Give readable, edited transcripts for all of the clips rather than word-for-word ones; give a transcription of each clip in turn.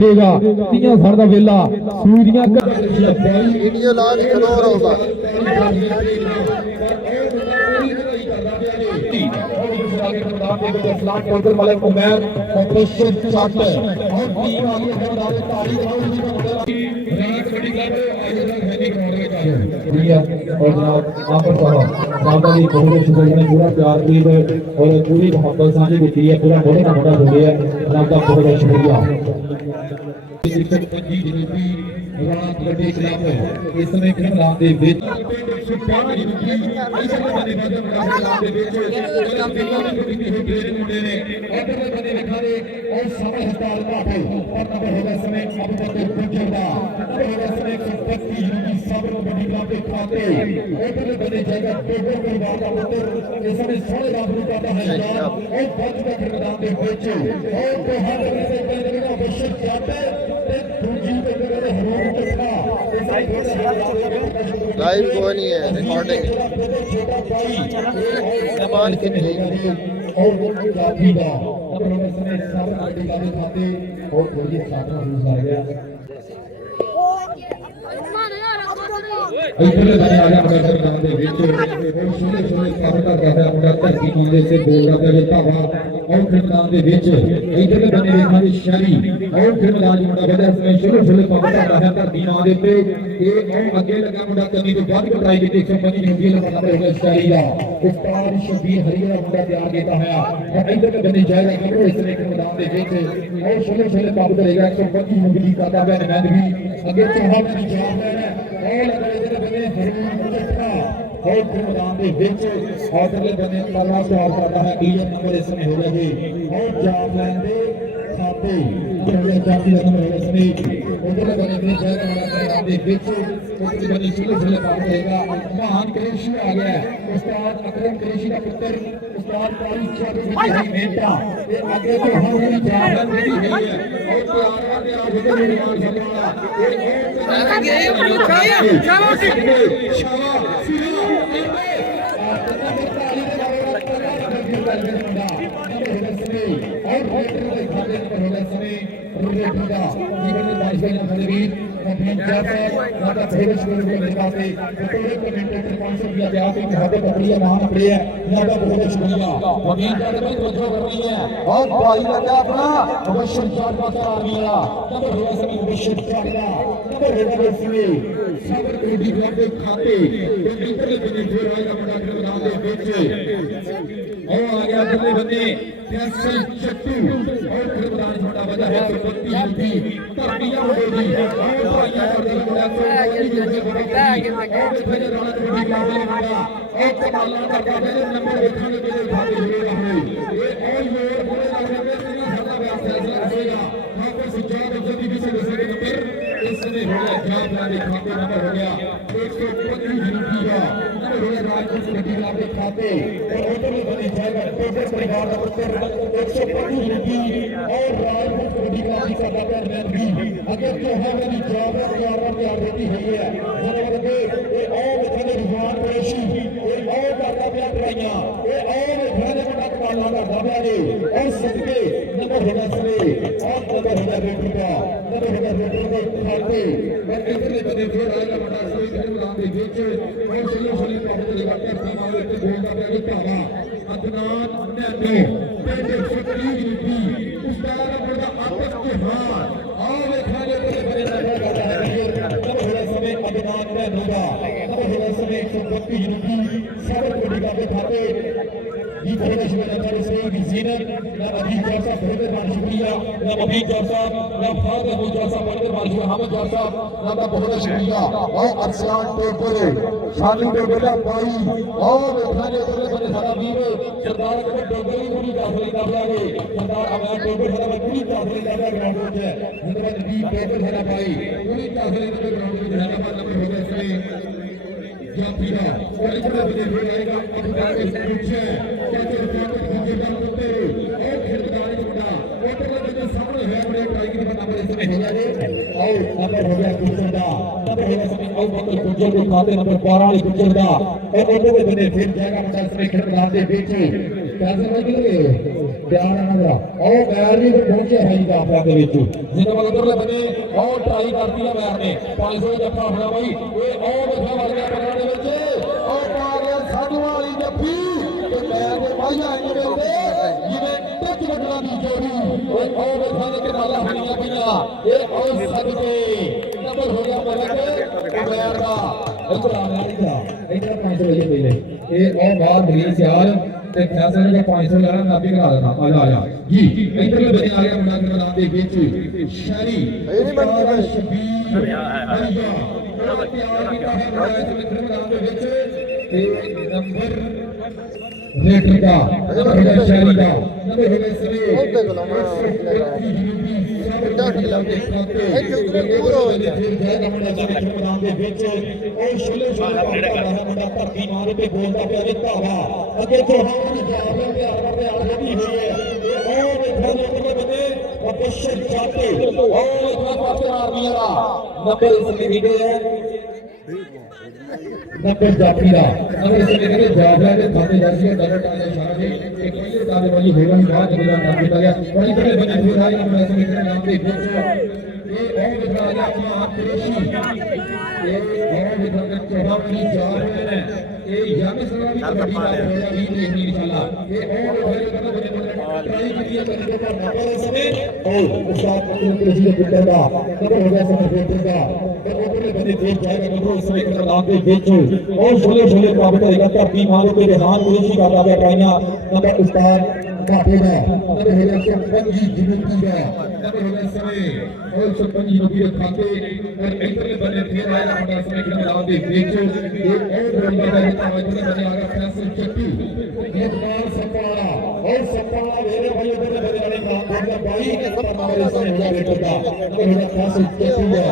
तीन साल का वेला सूरियां वीडियो ला के चलो रहोगा पूरा प्यार और पूरी मोहब्बत साझी की है पूरा मोटे का मोटा हो गया रब का बहुत बहुत शुक्रिया इस समय खिलाफ दे विच लाइव कोई नहीं है रिकॉर्डिंग जबान कितनी इधर बने आ गया बड़ा नाम दे विच और सोने सोने काम करदा है मुंडा धरती मां दे से बोलदा पे भावा और खिलाफ दे विच इधर बने ਵੇਖਾਂ ਦੀ ਸ਼ਾਇਰੀ और खिलाफ मुंडा कहदा इसमें सोने सोने काम करदा है धरती मां दे पे ये और आगे लगा मुंडा कमी तो बाद कटाई की 105 रुपए लगा हो गया शायरी दा उस्ताद शबीर हरियाणा मुंडा तैयार कीता है और इधर बने जाएगा करो इसने खिलाफ दे विच और सोने सोने काम करेगा 125 मुंडी करदा है नमाज़ अगे चाहा की जवाब है और मैदान के विच हौसले बने परवा तैयार करता है ईएम नंबर इसमें हो जाए और जाप लेंदे खाते जंगे जाती नंबर है इसमें उधर बने में जाएगा मैदान के विच उधर बने शुरू काम करेगा महान कृषि आ गया उस्ताद अकरम कृषि का पुत्र उस्ताद कारी चौधरी की मेहनता ये आगे तो हमारी जाप रेडी है और तैयार उधर निर्माण ਪੈਸੇ ਨਿਕਲਣਗੇ ਪਿਆਰ ਨਾਲ ਉਹ ਪੈਰ ਵੀ ਪਹੁੰਚਿਆ ਹੈ ਕਾਫਲਾ ਦੇ ਵਿੱਚ ਜਿਹਨਾਂ ਵੱਲ ਉਧਰਲੇ ਬੰਨੇ ਉਹ ਟਰਾਈ ਕਰਦੀ ਆ ਪੈਰ ਨੇ 500 ਜੱਫਾ ਹੋਣਾ ਬਾਈ ਇਹ ਉਹ ਵੇਖਾ ਵੜ ਗਿਆ ਪੈਰਾਂ ਦੇ ਵਿੱਚ ਉਹ ਪਾ ਗਿਆ ਸਾਧੂ ਵਾਲੀ ਜੱਫੀ ਤੇ ਪੈਰ ਦੇ ਵਾਹੀਆਂ ਜਿਵੇਂ ਟੱਚ ਵੱਜਣਾ ਦੀ ਜੋੜੀ ਉਹ ਵੇਖਾ ਦੇ ਕਿਨਾਲਾ ਹੋਣੀਆਂ ਪਈਆਂ ਇਹ ਉਹ ਸਦਕੇ ਨੰਬਰ ਹੋ ਗਿਆ ਮਲਕ ਪੈਰ ਦਾ ਇੱਧਰ ਆ ਰਿਹਾ ਇੱਧਰ 500 ਵਜੇ ਪਹਿਲੇ ਇਹ ਉਹ ਬਾਹਰ ਬਰੀਸ ਯਾਰ ਤੇ ਫੈਸਲੇ ਨੇ 500 ਲੈਣਾ ਮੈਂ ਆਪੇ ਕਰਾ ਦੇਣਾ ਆ ਜਾ ਜੀ ਇੱਧਰ ਵੀ ਬਣੇ ਆ ਗਿਆ ਮੁੰਡਾ ਮੈਦਾਨ ਦੇ ਵਿੱਚ ਸ਼ਹਿਰੀ ਇਹ ਨਹੀਂ ਬਣਦੀ ਭਾਈ। ਸ਼ਬੀਰ ਪਿਆਰ ਕੀਤਾ ਹੈ ਮੈਦਾਨ ਦੇ ਵਿੱਚ ਤੇ ਨੰਬਰ ਰੇਟਰ ਦਾ ਨੰਬਰ ਸ਼ਹਿਰੀ ਦਾ ਨੰਬਰ ਹੋਵੇ ਸਵੇ ਉੱਤੇ ਗੁਲਾਮਾਂ ਕਿੱਡਾ ਢੀਲਾ ਇਹ ਕਿੰਨੇ ਦੂਰ ਹੋ ਗਿਆ ਮੈਦਾਨ ਦੇ ਵਿੱਚ ਉਹ ਛੋਲੇ ਛੋਲੇ ਪਾਉਂਦਾ ਮੁੰਡਾ ਧਰਤੀ ਮਾਰ ਕੇ ਬੋਲਦਾ ਪਿਆ ਵੀ ਧਾਵਾ ਅੱਗੇ ਤੋਂ ਹਾਂ ਨਹੀਂ ਜਾ ਰਿਹਾ ਪਿਆਰ ਲੱਗੀ ਹੋਈ ਹੈ ਉਹ ਵੇਖੋ ਲੋਕਾਂ ਬੰਦੇ ਅਪੇਸ਼ਰ ਚਾਹਤੇ ਉਹ ਇਤਨਾ ਪਾਸੇ ਆਰਮੀ ਦਾ ਨੰਬਰ ਇਸ ਲਈ ਵੀਡੀਓ ਹੈ ਨੰਬਰ ਜਾਪੀ ਦਾ ਨੰਬਰ ਇਸ ਲਈ ਕਹਿੰਦੇ ਜਾਬਰਾ ਦੇ ਖਾਤੇ ਜਰਸੀ ਡਬਲ ਟਾਲੇ ਸਾਰੇ ਇੱਕ ਪਹਿਲੇ ਦਾਦੇ ਵਾਲੀ ਹੋਗਾ ਨਹੀਂ ਬਾਅਦ ਜਿਹੜਾ ਨਾਮ ਦਿੱਤਾ ਗਿਆ ਬੜੀ ਬੜੇ ਬਣੇ ਹੋਏ ਰਾਜ ਨੰਬਰ ਇਸ ਲਈ ਨਾਮ ਦੇ ਵਿੱਚ ਇਹ ਉਹ ਵਿਖਾ ਗਿਆ ਆਪਣਾ ਆਤਰੇਸ਼ੀ ਇਹ ਵਿਖਾ ਕੇ ਚੌਹਾਨੀ ਜਾ ਰਹੇ ਨੇ ਇਹ ਯਾਮੇ ਸਰਾ ਵੀ ਕਬੱਡੀ ਦਾ ਹੋਇਆ ਵੀ ਨਹੀਂ ਇਨਸ਼ਾਅੱਲਾ ਇਹ ਉਹ ਵਿਖਾ ਕੇ ਕਹਿੰਦੇ ਬੜੇ ਟਰਾਈ ਕੀਤੀ ਹੈ ਕਦੇ ਪਰ ਨੰਬਰ ਇਸ ਸਮੇਂ ਉਹ ਉਸਤਾਦ ਕੁਲਜੀ ਦੇ ਪਿੰਡ ਦਾ ਨੰਬਰ ਹੋ ਗਿਆ ਸਮੇਂ ਦਾ ਤੇ ਉਹਦੇ ਬੰਦੇ ਦੇਖ ਜਾਏਗਾ ਨੰਬਰ ਇਸ ਸਮੇਂ ਨਾਮ ਦੇ ਵਿੱਚ ਉਹ ਛੋਲੇ ਛੋਲੇ ਪ੍ਰਾਪਤ ਹੋਏਗਾ ਧਰਤੀ ਮਾਰੋ ਤੇ ਰਿਹਾਨ ਕੁਲਜੀ ਕਰਦਾ ਪਿਆ ਟਰਾਈਆਂ ਨੰਬਰ ਉਸਤਾਦ ਕਾਫੀ ਦਾ ਨੰਬਰ ਹੋ ਗਿਆ ਪੰਜੀ ਜਿੰਦਗੀ ਦਾ ਨੰਬਰ ਹੋ ਗਿਆ ਸਮੇਂ ਉਹ ਸਰਪੰਚ ਨੂੰ ਵੀ ਖਾਤੇ ਔਰ ਇੱਧਰਲੇ ਬੰਦੇ ਫੇਰ ਆਇਆ ਮੁੰਡਾ ਸਮੇਂ ਕਿ ਮੈਦਾਨ ਦੇ ਵਿੱਚ ਇਹ ਉਹ ਬੰਦਾ ਦਾ ਇੱਧਰਲੇ ਬੰਦੇ ਆ ਗਿਆ ਫੈਸਲ ਚੱਕੀ ਇਹ ਬਾਲ ਸਪਾਲਾ ਔਰ ਸਪਾਲਾ ਵੇਰੇ ਭਾਈ ਉਹਦੇ ਬੰਦੇ ਵਾਲੇ ਕੰਮ ਕਰਦਾ ਬਾਈ ਨੰਬਰ ਇਸ ਸਮੇਂ ਹੋ ਗਿਆ ਦਾ ਨੰਬਰ ਹੋ ਗਿਆ ਫੈਸਲ ਚੱਕੀ ਦਾ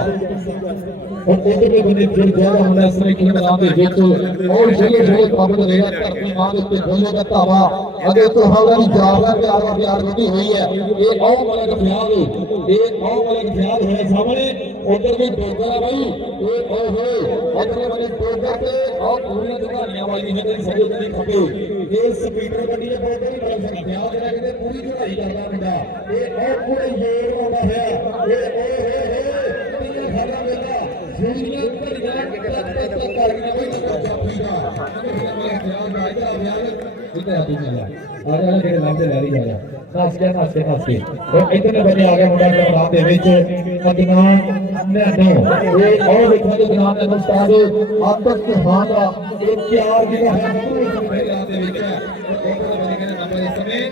ਔਰ ਉਹਦੇ ਬੰਦੇ ਫਿਰ ਜਾਇਆ ਮੁੰਡਾ ਸਮੇਂ ਕਿ ਮੈਦਾਨ ਦੇ ਵਿੱਚ ਔਰ ਜਿਹੜੇ ਜਿਹੜੇ ਪਾਬੰਦ ਰਿਹਾ ਧਰਤੀ ਮਾਂ ਦੇ ਉੱਤੇ ਗੋਲੇ ਦਾ ਧਾਵਾ ਅਗੇ ਤੋਂ ਹੌਲਾ ਦੀ ਜਾਵਾ ਪਿਆਰ ਵਧੀ ਹੋਈ ਹੈ ਇਹ ਉਹ ਵਾਲਾ ਫਿਆਲ ਇਹ ਉਹ ਵਾਲਾ ਫਿਆਲ ਹੋਇਆ ਸਾਹਮਣੇ ਉਧਰ ਵੀ ਡੋਗਰ ਆ ਬਾਈ ਇਹ ਉਹ ਹੋਏ ਉਧਰ ਵਾਲੇ ਡੋਗਰ ਤੇ ਉਹ ਪੂਰੀਆਂ ਦੁਕਾਨੀਆਂ ਵਾਲੀ ਹੈ ਤੇ ਸਭ ਤੋਂ ਖੱਬੇ ਇਹ ਸਪੀਡਰ ਗੱਡੀ ਦੇ ਬੋਲਦੇ ਨਹੀਂ ਬਣ ਸਕਦਾ ਫਿਆਲ ਜਿਹੜਾ ਕਿਤੇ ਪੂਰੀ ਚੜਾਈ ਕਰਦਾ ਮੁੰਡਾ ਇਹ ਉਹ ਪੂਰੇ ਜ਼ੋਰ ਆਉਂਦਾ ਹੋਇਆ ਇਹ ਉਹ ਤੀਜਾ ਖਾਣਾ ਵੇਲਾ ਜ਼ੁਨੀਆਂ ਭਰੀਆਂ ਤੱਕ ਕਰ ਗਈਆਂ ਬਈ ਨੰਬਰ ਜਾਫੀ ਦਾ ਫਿਆਲ ਦਾ ਇੱਧਰ ਆ ਦੂਜਾ ਆ ਰਿਹਾ ਜਿਹੜੇ ਨਾਮ ਤੇ ਲੈ ਰਹੀ ਜਾ ਨਾਸਕੇ ਉਹ ਇੱਧਰ ਬੰਦੇ ਆ ਗਿਆ ਮੁੰਡਾ ਮੈਦਾਨ ਦੇ ਵਿੱਚ ਅਦਨਾਨ ਨੈਨੋ ਇਹ ਉਹ ਵੇਖੋ ਦੇ ਨਾਮ ਦੇ ਉਸਤਾਦ ਆਤਕ ਸੁਹਾਨ ਦਾ ਇਹ ਪਿਆਰ ਜਿਹੜਾ ਹੈ ਮੈਦਾਨ ਦੇ ਵਿੱਚ ਹੈ ਉਹ ਬੰਦੇ ਕਹਿੰਦੇ ਨੰਬਰ ਇਸ ਸਮੇਂ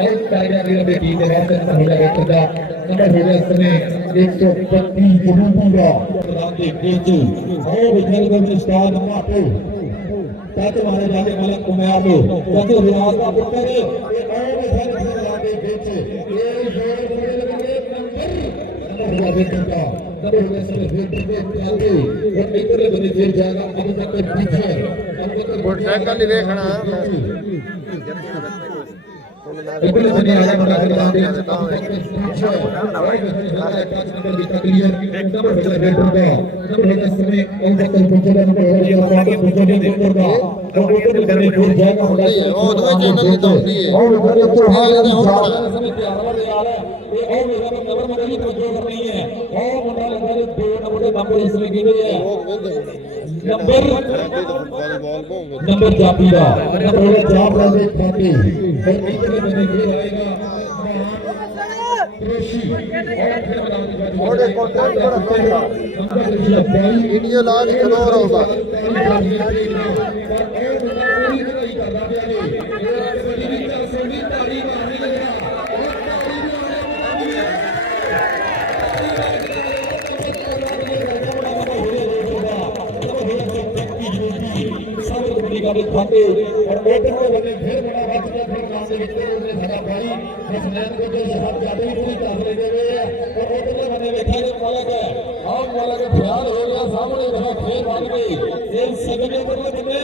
ਇਹ ਕਾਇਦਾ ਦੀ ਬੇਟੀ ਦੇ ਵਾਸਤੇ ਨੰਬਰ ਹੋ ਗਿਆ ਦਾ ਨੰਬਰ ਹੋ ਗਿਆ ਇਸ ਸਮੇਂ 135 ਜਨੂਬੀ ਦਾ ਮੈਦਾਨ ਦੇ ਵਿੱਚ ਉਹ ਵੇਖੋ ਦੇ ਉਸਤਾਦ ਮਾਪੇ ताकि मारे जाने वाले कुमार लो ताकि रियाज का पुत्र ये और भी सारे खिलाड़ी के बीच ये जोर बड़े लगे नंबर हुआ बेटा का नंबर हुआ समय बेटे चलते और इधर बने फिर जाएगा अभी तक पीछे मोटरसाइकिल नहीं देखना इधर बने आया बड़ा खिलाड़ी पीछे नंबर की तकलीफ नंबर हुआ बेटा का नंबर हुआ समय और तक पीछे नंबर हो गया पीछे नंबर का और उधर बने फिर जाएगा ਉਹ ਦੋਵੇਂ ਚੈਨਲ ਨਹੀਂ ਤਾਉਂਦੀ ਹੈ और बड़े तो ਇਹ ਤਾਂ ਹੁਣ समय तैयार वाले यार है ये और मेरा नंबर मुझे भी तवज्जो करनी है और मुंडा लगा दे दो नंबर के नंबर इसमें गिने हैं ਲੋਕ ਵੇਂਦੇ नंबर ਵਾਲੀਬਾਲ ਬਹੁਤ नंबर जापी का नंबर है जाप वाले खाते फिर इतने बने फिर आएगा कृषि और फिर ਉਹਦੇ ਕੰਟੈਂਟ ਬੜਾ ਵਧੀਆ नंबर ਵੀਡੀਓ ਲਾ ਕੇ ਚਲੋ ਰਹੂਗਾ खाते और ओपन को बने फिर बड़ा बच गया फिर नाम से विकेट उसने धरा भाई बस मैन को जो हाथ जाते ही पूरी चाल लेते हुए और ओपन को बने बैठा जो मालक है और मालक ख्याल हो गया सामने बड़ा खेल बन गई इन सभी के बने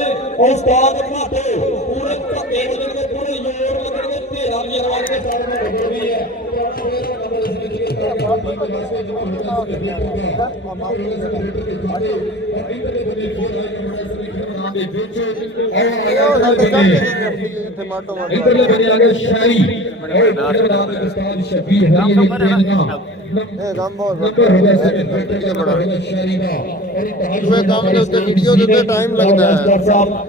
उस्ताद माते पूरे धक्के बजने पूरे जोर लगने तेरा ये आवाज के साथ में हो रही है तो मेरा नंबर इस विकेट का ਟਮਾਟੋ इधरले बने आ गए शाही और खिड़मदान के उस्ताद शबीर हरी ने ट्रेनिंग ਇਹ ਕੰਮ ਬਹੁਤ नंबर हो गया ਵਧੀਆ से ਬੜਾ शाही का और ਦੂਏ ਕੰਮ ਦੇ ਉੱਤੇ ਵੀਡੀਓ ਦੇ ਉੱਤੇ ਟਾਈਮ ਲੱਗਦਾ ਹੈ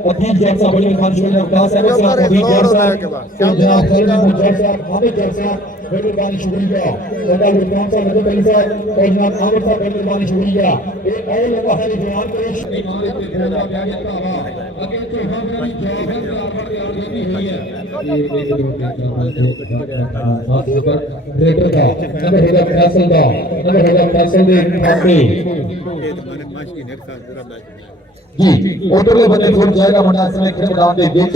अजीब जैसा बड़े खान शुरू अब्बास है ऊपर एक और होता है के बाद क्या जनाब जैसा हामिद जैसा मेहरबानी शुक्रिया और विद्वान साहब मदद अली साहब और जनाब आमिर साहब मेहरबानी शुक्रिया ये और लोग है जवान पेश ईमान पे बोला गया ये तावा अगर तो हमारी जवाब है आवर यार देती हुई है ये एक दो तीन चार नंबर रेटर का नंबर होगा फैसल का नंबर होगा फैसल दे खाते जी उधरले बने फिर जाएगा मुंडा इसमें खिड़मदान दे विच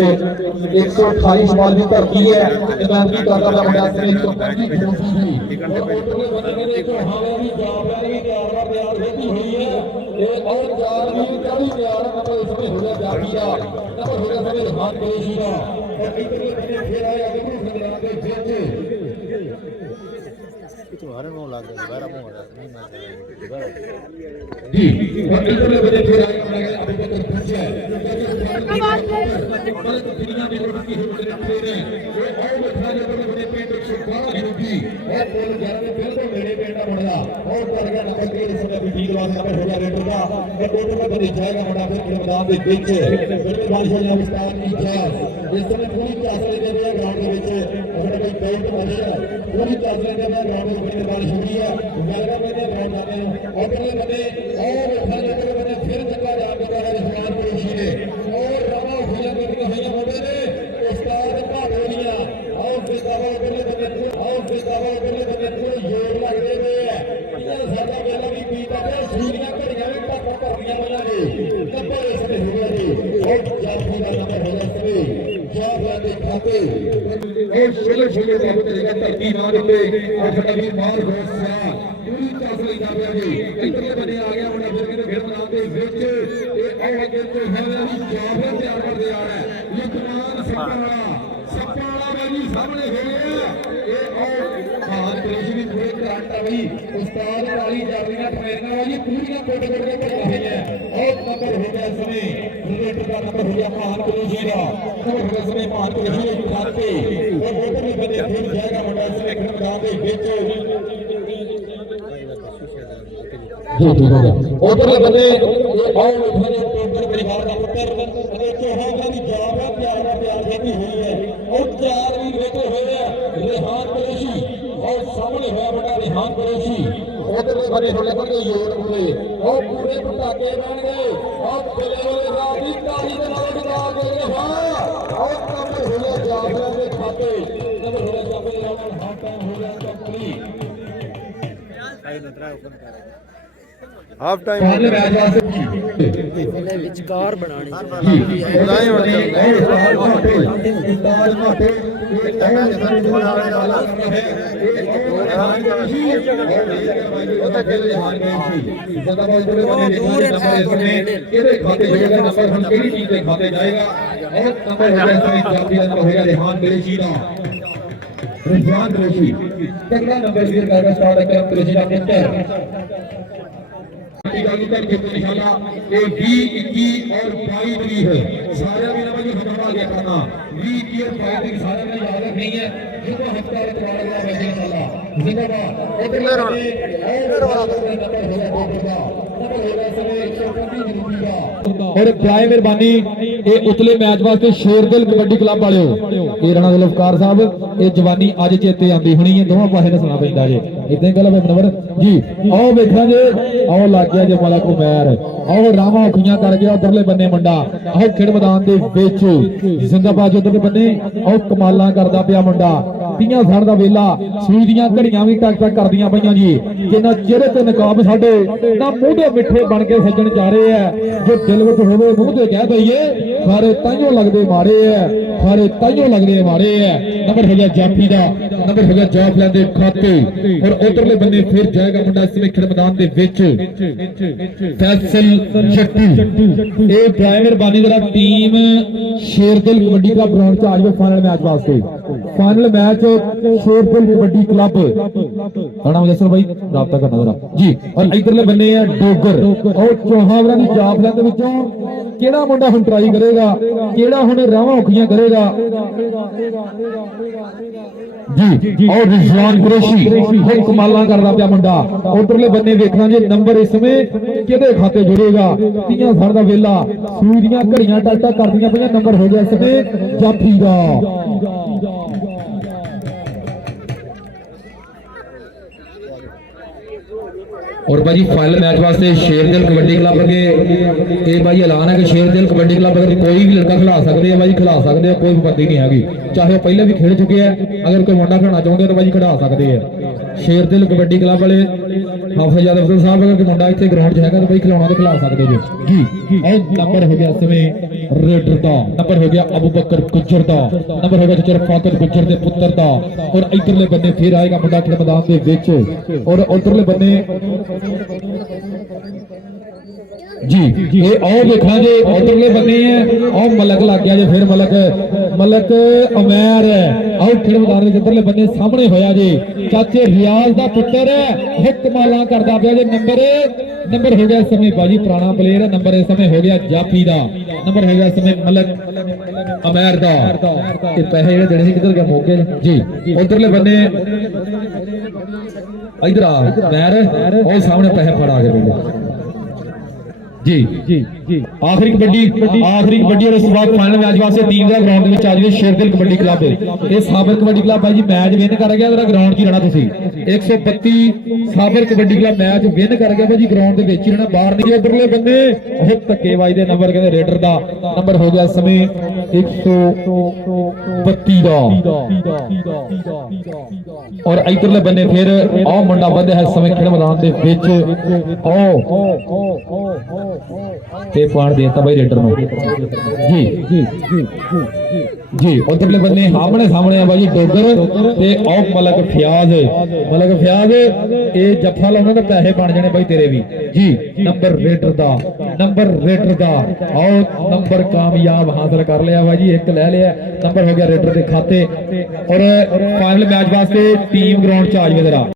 128 बाल की धरती है मैदान की करदा दा मुंडा इसमें 135 खिड़की जी उधरले बने देखो हावे भी जाफर भी तैयार रहती हुई है ये और चार भी कभी तैयार नंबर इसमें हो गया जाफी का नंबर हो गया मेरे हाथ पेशी का और इधरले बने फिर आया खिड़मदान दे विच तुम्हारे मुंह लग गया दोबारा मुंह आ नहीं मैं जी और इधरले बने फिर आया अभी तक पहुंचे दुनिया में लड़की हो गए ट्रेन ये और बता बड़े बड़े पेट 112 यूपी और बोल 11 में बिल्कुल मेरे पेटा बढ़ा और कर गया नंबर 3 इसमें भी ठीक बात नंबर हो गया रेटर का ये दोनों में बने जाएगा मुंडा फिर खिड़मदान दे विच बिल्कुल बारिश हो जाए उस्ताद की जान इस समय पूरी क्लास लेके गया ग्राउंड के विच अपने कोई पेट मरे है पूरी क्लास लेके गया ग्राउंड में बड़ी बारिश हो रही है गलगा मैंने ग्राउंड जाते हैं और बने और खाने के बने फिर जगह जा के है रिजवान कुरैशी ने और रामा हुआ करके है होते ने उस्ताद भावेलिया और बेदावा बने बने और बेदावा बने बने को जोर लगते हुए ये सादा वेला भी पीता है सूरिया घड़ियां भी टप करदियां बना ने नंबर इसमें हो गया जी और जाफी का नंबर हो गया सभी जाफा दे खाते और छोले छोले बाबू तेरे धरती मार पे और कभी मार गोसा पूरी चासली कर रहा जी इतने बने आ गया मुंडा फिर के खिड़मदान दे विच ये और अगे तो है भी जाफर तैयार करदे आ रहा है लुकमान सप्पा वाला जी सामने हो गया ये और हाथ पेश भी पूरे करंट आ गई उस्ताद वाली जाफरीना ट्रेनिंग वाली पूरी कोट कोट के पड़ रही है और नंबर हो गया समय क्रिकेट का नंबर हो गया महान कुरैशी का नंबर हो गया समय महान कुरैशी के खाते और वोटर में बने फिर जाएगा मुंडा इसमें खिड़मदान दे विच जी ठीक हो गया उधरले बने ये और उठने टोटल परिवार का पुत्र अरे चौहान की जवाब है प्यार देती हुई है और चार भी बैठे हुए हैं रेहान कुरैशी और सामने है बड़ा रेहान कुरैशी उधरले बने होने पर जोर हुए और पूरे पटाखे बन गए और चले वाले राती ताली के नाल बजा गए हां और नंबर हो गया जाफर के खाते नंबर हो गया जाफर के हाथ टाइम हो गया कंप्लीट हाफ टाइम पहले मैच वास्ते ਇਹਦੇ ਵਿਚਕਾਰ ਬਣਾਣੀ ਲਾਈ ਹੁਣ ਇਹਦੇ ਖਾਤੇ ਹੋਏਗਾ ਨੰਬਰ ਹੁਣ ਕਿਹੜੀ ਟੀਮ ਦੇ ਖਾਤੇ ਜਾਏਗਾ और नंबर हो गया इसमें जाफी का नंबर हो गया रेहान कुरैशी का रिजवान कुरैशी तगड़ा नंबर क्लियर कर रहा स्टार्ट है कुरैशी का पुत्र निकाल के निशाना ये 20 21 और 22 भी है सारे भी नंबर जो हमारा गया था 20 21 और 22 सारे में याद नहीं है जो हफ्ता तुम्हारा गया है इंशाल्लाह जिंदाबाद क्लियर होना और प्राय मेहरबानी ये उतले मैच वास्ते शेरदिल कबड्डी क्लब वालिओ ये राणा गुलफकार साहब ये जवानी अज चेते आंदी होनी है दोवां पासे नसना पैंदा जे इदां गल नंबर जी आओ वेखां जे आओ लग गया जे माला को मैर आओ रावां औखियां कर गया उधरले बन्ने मुंडा आओ खेड मैदान दे विच जिंदाबाद उधरले बन्ने आओ कमालां करदा पिया मुंडा 30 साल दा वेला सूई दियां घड़ियां भी टक टक करदियां पईयां जी जिन्ना चेहरे ते नकाब साडे ना मूंह दे मिठे बन के सज्जण जा रहे हैं जो दिल विच होवे मूंह ते कह दईए सारे ताइयों लगदे मारे है सारे ताइयों लगदे मारे है नंबर हो गया जाफी दा नंबर हो गया जॉब लैंदे खाते और उधरले बन्ने फिर जाएगा मुंडा इसमें खेड मैदान दे विच फैसल शट्टू ए ड्राइवर बानी जरा टीम शेरदिल कबड्डी का ग्राउंड च आ जाओ फाइनल मैच वास्ते final match Sherpur kabaddi club नाम जसर भाई राबता करना जरा जी। और इधरले बन्ने है डोगर और चौहावरा की जाफलियां दे विचों किहड़ा मुंडा हुण ट्राई करेगा, किहड़ा हुण रावां औखियां करेगा जी। और रिजवान कुरैशी हुण कमालां करदा पिया मुंडा। उधरले बन्ने देखना जी नंबर इस समय किहदे खाते जुड़ेगा। 30 साल दा वेला सूई दीयां घड़ियां टक टक करदियां पईयां। नंबर हो गया इस समय जाफी दा। और भाई फाइनल मैच वास्ते शेरदिल कबड्डी क्लब अगे ये भाई ऐलान है कि शेरदिल कबड्डी क्लब अगर कोई भी लड़का खिला सकते हैं भाई, खिला सकते हैं, कोई पाबंदी नहीं हैगी। चाहे वो पहले भी खेल चुके हैं, अगर कोई मुंडा खिलाना चाहते तो भाई खिला सकते हैं। शेरदिल कबड्डी क्लब वाले हाफिज यादव साहब अगर कोई मुंडा इतने ग्राउंड है तो भाई खिलाना तो खिला सकते जी। और नंबर हो गया इस समय रेडर का, नंबर हो गया अबू बकर गुज्जर का, नंबर हो गया चचर फातर गुज्जर के पुत्र का। और इधरले बन्ने फिर आएगा मुंडा खेल मैदान के विच। और उधरले बन्ने जी ये और देखा जी उधरले बने हैं और मलक लग गया जी। फिर मलक अमैर है और खेल मैदान में इधरले बने सामने होया जी। चाचे रियाज का पुत्र है कमाला करता पिया जी। नंबर हो गया इस समय बाजी पुराना प्लेयर है। नंबर इस समय हो गया जाफी का, नंबर हो गया इस समय मलक अमैर का। पैसे जेडे देने किधर गया मौके जी। उधरले बने इधर अमैर और सामने पैसे फड़ा के जी जी जी। आखिरी कबड्डी और इस बाद फाइनल मैच वास्ते टीम का ग्राउंड में आ जाए शेरदिल कबड्डी क्लब। ये साबर कबड्डी क्लब भाई जी मैच विन कर गया। जरा ग्राउंड की रहना तुसी 132 साबर कबड्डी क्लब मैच विन कर गया भाई जी। ग्राउंड के विच ही रहना, बाहर नहीं। उधरले बंदे बहुत धक्केबाजी दे नंबर कहते रेडर का। नंबर हो गया इस समय 132 का। और इधरले बंदे फिर आ मुंडा बंदे है इस समय खेल मैदान के विच ते पॉइंट देता भाई रेडर नो जी जी जी। उधरले बन्ने सामने सामने है भाई डोगर ते औ मलक फयाज ये जफा लाउणा तो पैसे बन जाने भाई तेरे भी जी। नंबर रेडर दा और नंबर कामयाब हासिल कर लिया भाई जी। एक ले लिया, नंबर हो गया रेडर के खाते। और फाइनल मैच वास्ते टीम ग्राउंड च आ जाए जरा।